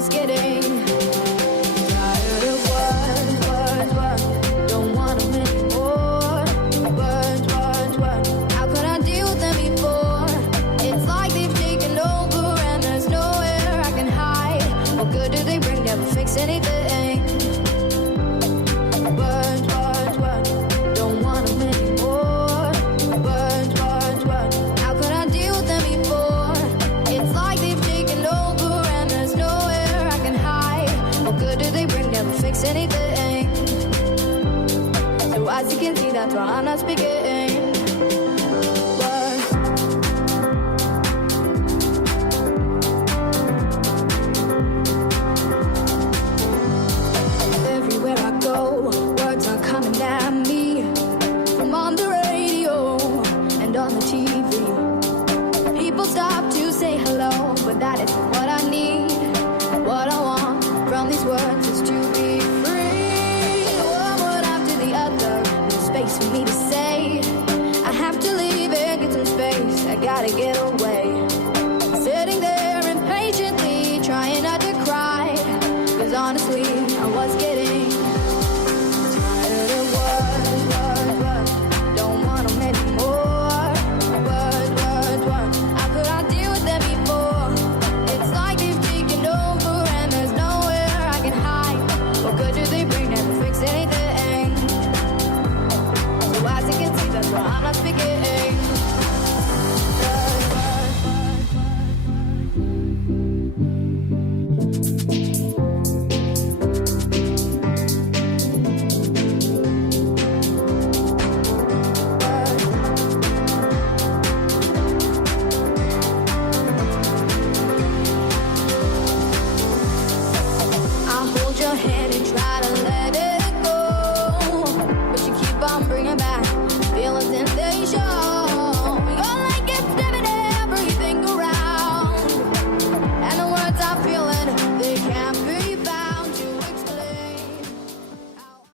just kidding. Tired of words, don't want them anymore. Words, how could I deal with them before? It's like they've taken over and there's nowhere I can hide. What good do they bring? Never fix anything. Words, don't want them anymore. Words, how could I deal with them before? It's like they've taken over and there's nowhere I can hide. What good do they bring? Never fix anything. So as you can see, that's why I'm not speaking. Words. Everywhere I go, words are coming at me. From on the radio and on the TV. People stop to say hello, but that is